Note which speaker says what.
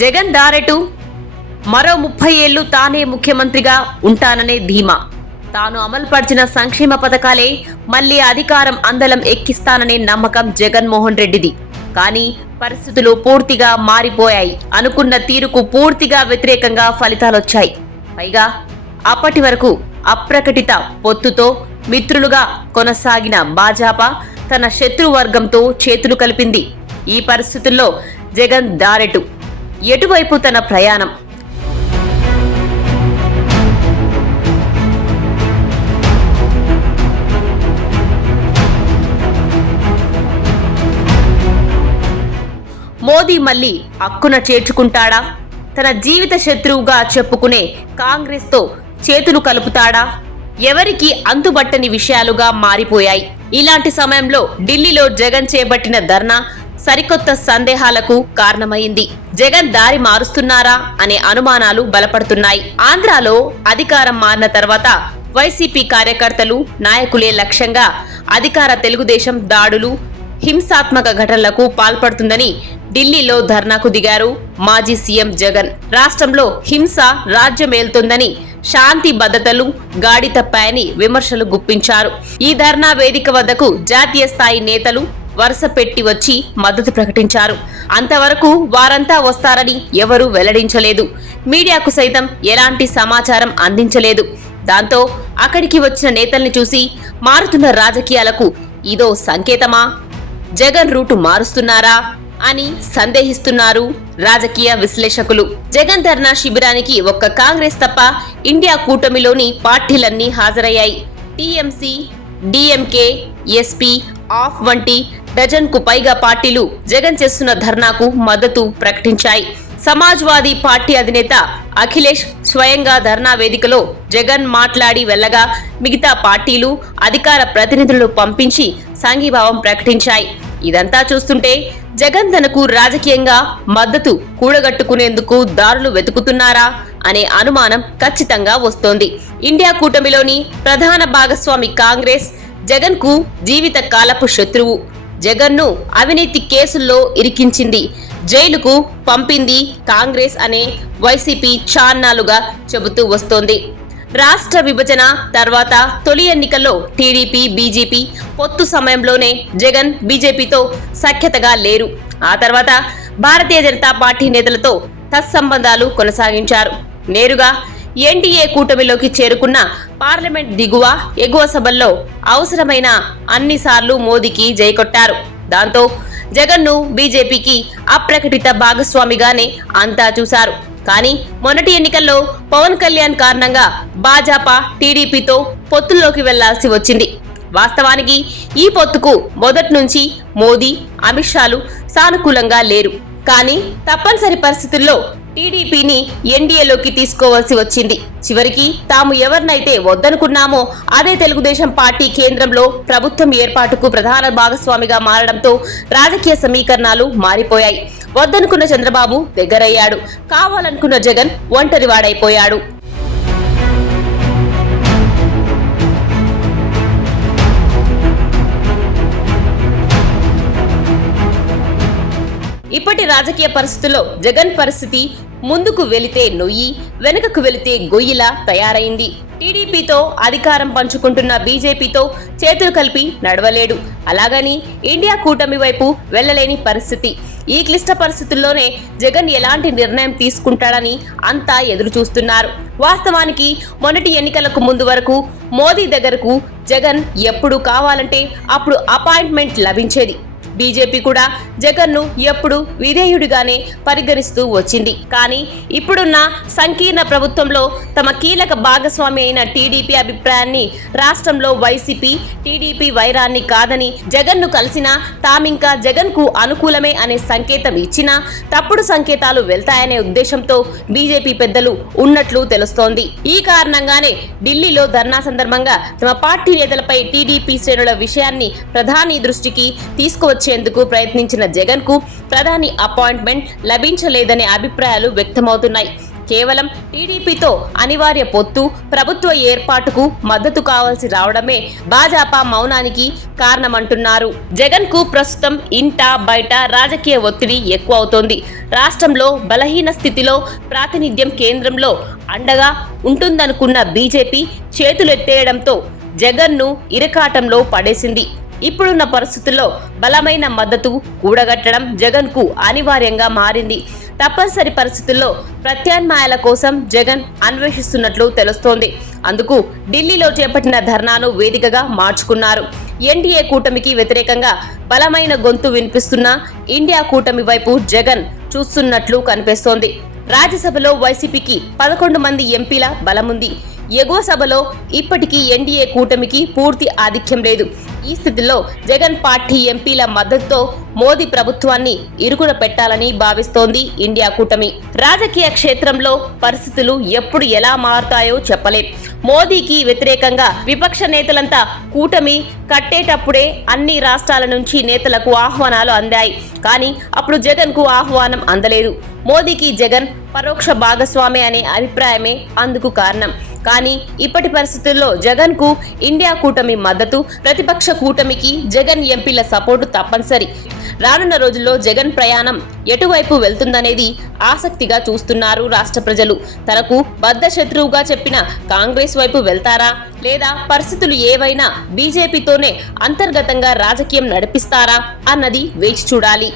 Speaker 1: జగన్ దారెటు. మరో ముప్పై ఏళ్ళు తానే ముఖ్యమంత్రిగా ఉంటాననే ధీమా. తాను అమలుపరిచిన సంక్షేమ పథకాలే మళ్ళీ అధికారం అందలం ఎక్కిస్తాననే నమ్మకం జగన్మోహన్ రెడ్డిది. కానీ పరిస్థితులు పూర్తిగా మారిపోయాయి. అనుకున్న తీరుకు పూర్తిగా వ్యతిరేకంగా ఫలితాలొచ్చాయి. పైగా అప్పటి వరకు అప్రకటిత పొత్తుతో మిత్రులుగా కొనసాగిన భాజపా తన శత్రువర్గంతో చేతులు కలిపింది. ఈ పరిస్థితుల్లో జగన్ దారెటు. ఎటువైపు తన ప్రయాణం? మోదీ మళ్ళీ హక్కున చేర్చుకుంటాడా? తన జీవిత శత్రువుగా చెప్పుకునే కాంగ్రెస్తో చేతులు కలుపుతాడా? ఎవరికి అంతుబట్టని విషయాలుగా మారిపోయాయి? ఇలాంటి సమయంలో ఢిల్లీలో జగన్ చేపట్టిన ధర్నా సరికొత్త సందేహాలకు కారణమైంది. జగన్ దారి మారుస్తున్నారా అనే అనుమానాలు బలపడుతున్నాయి. ఆంధ్రాలో అధికారం మారిన తర్వాత వైసీపీ కార్యకర్తలు నాయకులే లక్ష్యంగా అధికార తెలుగుదేశం దాడులు హింసాత్మక ఘటనలకు పాల్పడుతుందని ఢిల్లీలో ధర్నాకు దిగారు మాజీ సీఎం జగన్. రాష్ట్రంలో హింస రాజ్యమేల్తుందని శాంతి భద్రతలు గాడి తప్పాయని విమర్శలు గుప్పించారు. ఈ ధర్నా వేదిక వద్దకు జాతీయ స్థాయి నేతలు వరుస పెట్టి వచ్చి మద్దతు ప్రకటించారు. అంతవరకు వారంతా వస్తారని ఎవరూ వెల్లడించలేదు. మీడియాకు సైతం ఎలాంటి సమాచారం అందించలేదు. దాంతో అక్కడికి వచ్చిన నేతల్ని చూసి మారుతున్న రాజకీయాలకు ఇదో సంకేతమా? జగన్ రూటు మారుస్తున్నారా? అని సందేహిస్తున్నారు రాజకీయ విశ్లేషకులు. జగన్ ధర్నా శిబిరానికి ఒక్క కాంగ్రెస్ తప్ప ఇండియా కూటమిలోని పార్టీలన్నీ హాజరయ్యాయి. టీఎంసీ డిఎంకే ఎస్పీ ఆఫ్ వంటి డజన్కు పైగా పార్టీలు జగన్ చేస్తున్న ధర్నాకు మద్దతు ప్రకటించాయి. సమాజ్వాదీ పార్టీ అధినేత అఖిలేష్ స్వయంగా ధర్నా వేదికలో జగన్ మాట్లాడి వెళ్ళగా మిగతా పార్టీలు అధికార ప్రతినిధులను పంపించి సంఘీభావం ప్రకటించాయి. ఇదంతా చూస్తుంటే జగన్ తనకు రాజకీయంగా మద్దతు కూడగట్టుకునేందుకు దారులు వెతుకుతున్నారా అనే అనుమానం ఖచ్చితంగా వస్తోంది. ఇండియా కూటమిలోని ప్రధాన భాగస్వామి కాంగ్రెస్ జగన్కు జీవిత కాలపు శత్రువు. జగన్ను అవినీతి కేసుల్లో ఇరికించింది. జైలుకు పంపింది కాంగ్రెస్ అనే వైసీపీ చాన్నాలుగా చెబుతూ వస్తోంది. రాష్ట్ర విభజన తర్వాత తొలి ఎన్నికల్లో టీడీపీ బీజేపీ పొత్తు సమయంలోనే జగన్ బీజేపీతో సఖ్యతగా లేరు. ఆ తర్వాత భారతీయ జనతా పార్టీ నేతలతో తత్సంబంధాలు కొనసాగించారు. నేరుగా ఎన్డీఏ కూటమిలోకి చేరుకున్న పార్లమెంట్ దిగువ ఎగువ సభల్లో అవసరమైన అన్నిసార్లు మోదీకి జయకొట్టారు దాంతో జగన్ను బీజేపీకి అప్రకటిత భాగస్వామిగానే అంతా చూశారు. కానీ మొన్నటి ఎన్నికల్లో పవన్ కళ్యాణ్ కారణంగా భాజపా టీడీపీతో పొత్తుల్లోకి వెళ్ళాల్సి వచ్చింది. వాస్తవానికి ఈ పొత్తుకు మొదటి నుంచి మోదీ అమిత్ షాలు సానుకూలంగా లేరు. కానీ తప్పనిసరి పరిస్థితుల్లో టీడీపీని ఎన్డీఏలోకి తీసుకోవాల్సి వచ్చింది. చివరికి తాము ఎవరినైతే వద్దనుకున్నామో అదే తెలుగుదేశం పార్టీ కేంద్రంలో ప్రభుత్వం ఏర్పాటుకు ప్రధాన భాగస్వామిగా మారడంతో రాజకీయ సమీకరణాలు మారిపోయాయి. వద్దనుకున్న చంద్రబాబు దగ్గరయ్యాడు. కావాలనుకున్న జగన్ ఒంటరివాడైపోయాడు. ఇప్పటి రాజకీయ పరిస్థితుల్లో జగన్ పరిస్థితి ముందుకు వెళితే నొయ్యి వెనుకకు వెళితే గొయ్యిలా తయారైంది. టీడీపీతో అధికారం పంచుకుంటున్న బీజేపీతో చేతులు కలిపి నడవలేడు. అలాగని ఇండియా కూటమి వైపు వెళ్ళలేని పరిస్థితి. ఈ క్లిష్ట పరిస్థితుల్లోనే జగన్ ఎలాంటి నిర్ణయం తీసుకుంటాడని అంతా ఎదురు చూస్తున్నారు వాస్తవానికి మొన్నటి ఎన్నికలకు ముందు వరకు మోదీ దగ్గరకు జగన్ ఎప్పుడు కావాలంటే అప్పుడు అపాయింట్మెంట్ లభించేది. బీజేపీ కూడా జగన్ను ఎప్పుడు విధేయుడిగానే పరిగణిస్తూ వచ్చింది. కానీ ఇప్పుడున్న సంకీర్ణ ప్రభుత్వంలో తమ కీలక భాగస్వామి అయిన టీడీపీ అభిప్రాయాన్ని రాష్ట్రంలో వైసీపీ టీడీపీ వైరాన్ని కాదని జగన్ను కలిసినా తామింకా జగన్కు అనుకూలమే అనే సంకేతం ఇచ్చినా తప్పుడు సంకేతాలు వెళ్తాయనే ఉద్దేశంతో బీజేపీ పెద్దలు ఉన్నట్లు తెలుస్తోంది. ఈ కారణంగానే ఢిల్లీలో ధర్నా సందర్భంగా తమ పార్టీ నేతలపై టీడీపీ శ్రేణుల విషయాన్ని ప్రధాని దృష్టికి తీసుకువచ్చేందుకు ప్రయత్నించిన జగన్కు ప్రధాని అపాయింట్మెంట్ లభించలేదనే అభిప్రాయాలు వ్యక్తమవుతున్నాయి. కేవలం టీడీపీతో అనివార్య పొత్తు ప్రభుత్వ ఏర్పాటుకు మద్దతు కావాల్సి రావడమే భాజపా మౌనానికి కారణమంటున్నారు. జగన్కు ప్రస్తుతం ఇంట బయట రాజకీయ ఒత్తిడి ఎక్కువ అవుతోంది రాష్ట్రంలో బలహీన స్థితిలో ప్రాతినిధ్యం కేంద్రంలో అండగా ఉంటుందనుకున్న బీజేపీ చేతులెత్తేయడంతో జగన్ను ఇరకాటంలో పడేసింది. ఇప్పుడున్న పరిస్థితుల్లో బలమైన మద్దతు కూడగట్టడం జగన్కు అనివార్యంగా మారింది. తప్పనిసరి పరిస్థితుల్లో ప్రత్యామ్నాయాల కోసం జగన్ అన్వేషిస్తున్నట్లు తెలుస్తోంది. అందుకు ఢిల్లీలో చేపట్టిన ధర్నాను వేదికగా మార్చుకున్నారు. ఎన్డీఏ కూటమికి వ్యతిరేకంగా బలమైన గొంతు వినిపిస్తున్న ఇండియా కూటమి వైపు జగన్ చూస్తున్నట్లు కనిపిస్తోంది. రాజ్యసభలో వైసీపీకి పదకొండు మంది ఎంపీల బలముంది. ఎగువ సభలో ఇప్పటికీ ఎన్డీఏ కూటమికి పూర్తి ఆధిక్యం లేదు. ఈ స్థితిలో జగన్ పార్టీ ఎంపీల మద్దతుతో మోదీ ప్రభుత్వాన్ని ఇరుకున పెట్టాలని భావిస్తోంది ఇండియా కూటమి. రాజకీయ క్షేత్రంలో పరిస్థితులు ఎప్పుడు ఎలా మారుతాయో చెప్పలేం. మోదీకి వ్యతిరేకంగా విపక్ష నేతలంతా కూటమి కట్టేటప్పుడే అన్ని రాష్ట్రాల నుంచి నేతలకు ఆహ్వానాలు అందాయి. కానీ అప్పుడు జగన్కు ఆహ్వానం అందలేదు. మోదీకి జగన్ పరోక్ష భాగస్వామి అనే అభిప్రాయమే అందుకు కారణం. కానీ ఇప్పటి పరిస్థితుల్లో జగన్కు ఇండియా కూటమి మద్దతు ప్రతిపక్ష కూటమికి జగన్ ఎంపీల సపోర్టు తప్పనిసరి. రానున్న రోజుల్లో జగన్ ప్రయాణం ఎటువైపు వెళ్తుందనేది ఆసక్తిగా చూస్తున్నారు రాష్ట్ర ప్రజలు. తనకు బద్ద శత్రువుగా చెప్పిన కాంగ్రెస్ వైపు వెళ్తారా? లేదా పరిస్థితులు ఏవైనా బీజేపీతోనే అంతర్గతంగా రాజకీయం నడిపిస్తారా? అన్నది వేచి చూడాలి.